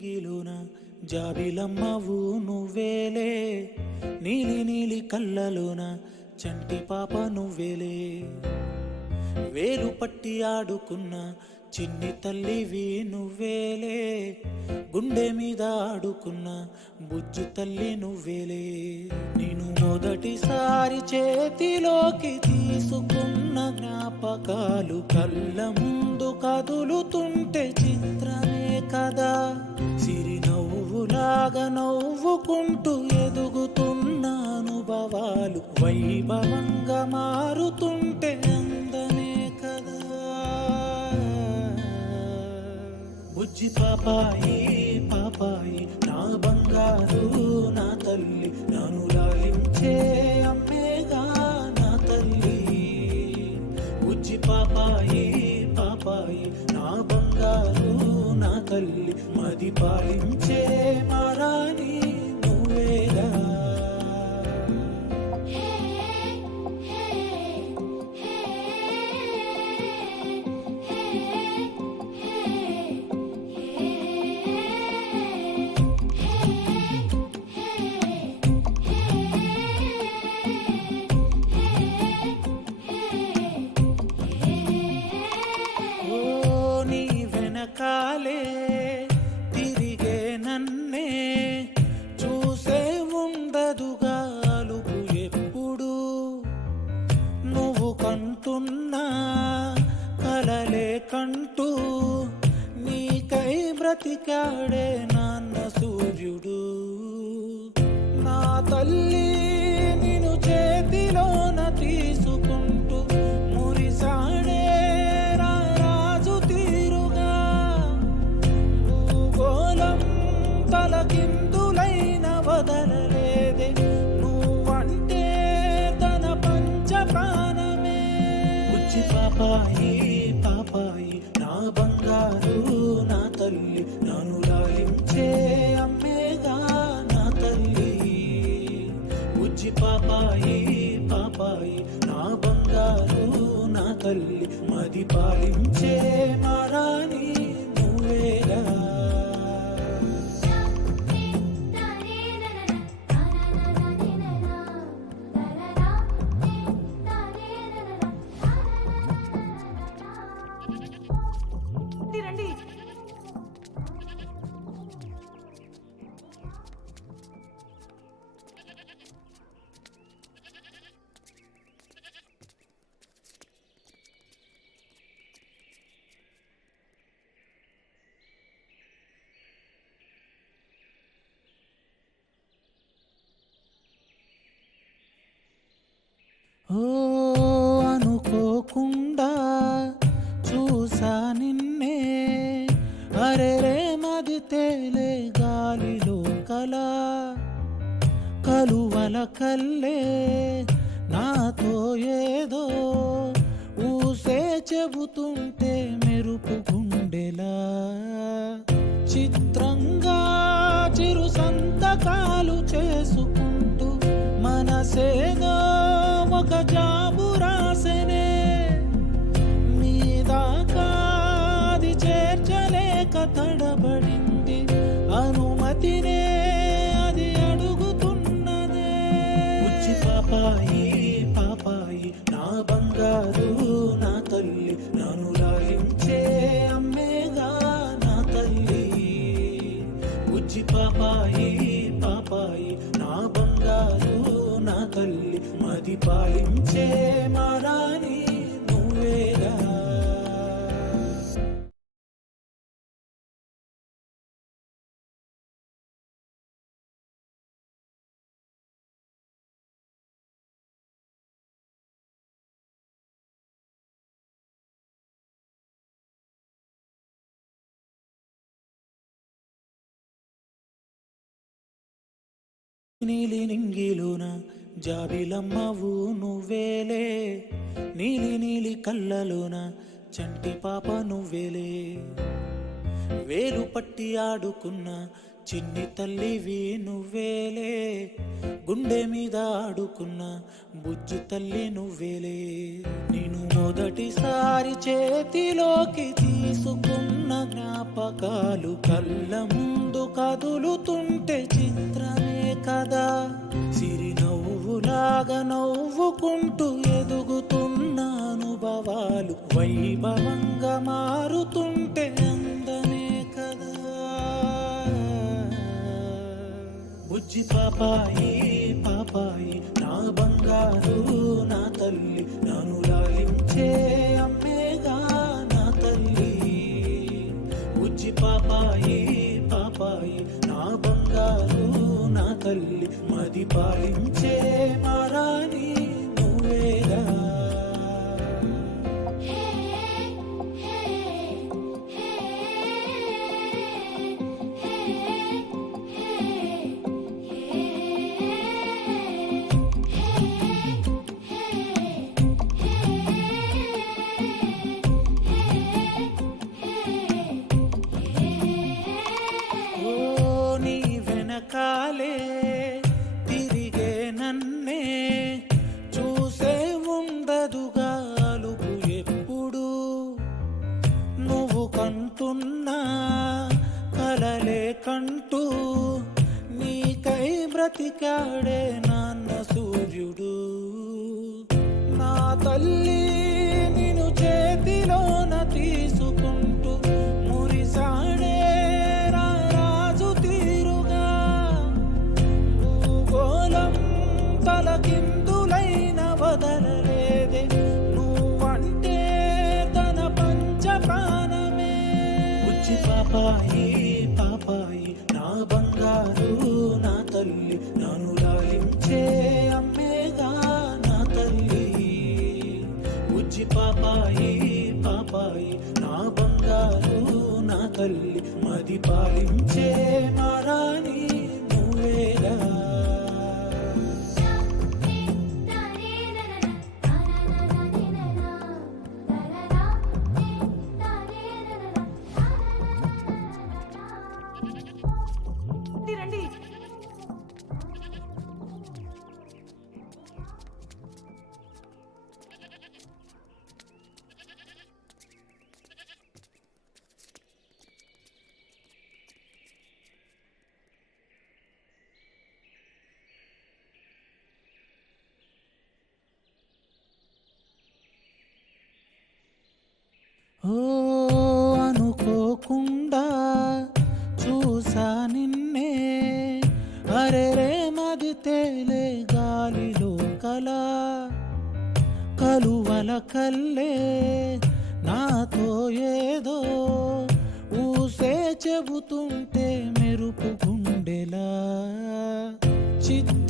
నింగిలోన జాబిలమ్మవు నువ్వేలే, నీలి నీలి కళ్ళలోన చంటి పాప నువ్వేలే. వేలు పట్టి ఆడుకున్న చిన్ని తల్లివి నువ్వేలే, గుండె మీద ఆడుకున్న బుజ్జు తల్లి నువ్వేలే. నేను మొదటిసారి చేతిలోకి తీసుకున్న జ్ఞాపకాలు కళ్ళ ముందు కదులుతుంటే చిత్రమే కదా. సిరినవ్వులాగా నవ్వుకుంటూ ఎదుగుతున్న అనుభవాలు వైభవంగా మారుతుంటే అందమే కదా. బుజ్జి పాపాయి పాపాయి నా బంగారు నా తల్లి, నన్ను లాలించే అమ్మేగా నా తల్లి. బుజ్జి పాపాయి పాపాయి నా బంగారు నా తల్లి, మది పాలించే మారాని నువ్వేగా. కాలే తిరిగే నన్నే చూసే ఉండదుగా అలుపు ఎప్పుడు. నువ్వు కంటున్నా కలలే కంటూ నీకై బ్రతికాడే నాన్న సూర్యుడు. నా తల్లి నిన్ను చేతిలోన తీసుకుంటూ మురిసాడే తలకిందులైన వదలలేదే నువ్వంటే తన పంచప్రాణమే. బుజ్జి పాపాయి పాపాయి నా బంగారు నా తల్లి, నన్ను లాలించే అమ్మేగా నా తల్లి. బుజ్జి పాపాయి పాపాయి నా బంగారు నా తల్లి, మది పాలించే మారాని నువ్వేగా. ఓ అనుకోకుండా చూసా నిన్నే, అరెరే మది తేలే గాలిలో కలా. కలువల కల్లే నాతో ఏదో ఊసే చెబుతుంటే మెరుపు గుండెలా. చిత్రంగా చిరు సంతకాలు చేసుకుంటూ మనసేదో ఒక జాబు రాసనే. మీదాకాది చేర్చలేక తడబడింది అనుమతినే అది అడుగుతున్నదే. బుజ్జి పాపాయి పాపాయి నా బంగారు నా తల్లి, నన్ను లాలించే అమ్మేగా నా తల్లి. బుజ్జి పాపాయి పాపాయి నా బంగారు నా తల్లి, మది పాలించే మారాని నువ్వేగా. నీలి నింగిలోన జాబిలమ్మవు నువ్వేలే, నీలి నీలి కళ్ళలోన చంటి పాప నువ్వేలే. వేలు పట్టి ఆడుకున్న చిన్ని తల్లివి నువ్వేలే, గుండె మీద ఆడుకున్న బుజ్జి తల్లి నువ్వేలే. నేను మొదటిసారి చేతిలోకి తీసుకున్న జ్ఞాపకాలు కళ్ళ ముందు కదులుతుంటే చిత్రమే కదా, సిరినవ్వులాగా నవ్వుకుంటూ ఎదుగుతున్న అనుభవాలు వైభవంగా మారుతుంటే అందమే కదా. బుజ్జి పాపాయి పాపాయి నా బంగారు నా తల్లి, నన్ను లాలించే అమ్మేగా నా తల్లి. బుజ్జి పాపాయి పాపాయి నా బంగారు నా తల్లి, మది పాలించే మారాని నువ్వేగా. కాలే తిరిగే నన్నే చూసే ఉండదుగా అలుపు ఎప్పుడు, నువ్వు కంటున్నా కలలే కంటూ నీకై బ్రతికాడే నాన్న సూర్యుడు. నా తల్లి నిన్ను చేతిలోన తీసుకుంటూ మురిసాడే తలకిందులైన వదలలేదే, నువ్వంటే తన పంచ ప్రాణమే. బుజ్జి పాపాయి పాపాయి నా బంగారు నా తల్లి, నన్ను లాలించే అమ్మేగా నా తల్లి. బుజ్జి పాపాయి పాపాయి నా బంగారు నా తల్లి, మది పాలించే మారాని నువ్వేగా. రండి. ఓ అనుకోకుండా చూసా నిన్నే, అరెరే మది తేలే గాలిలో కలా, కలువల కల్లే నాతో ఏదో ఊసే చెబుతుంటే మెరుపు గుండెలా. చిత్త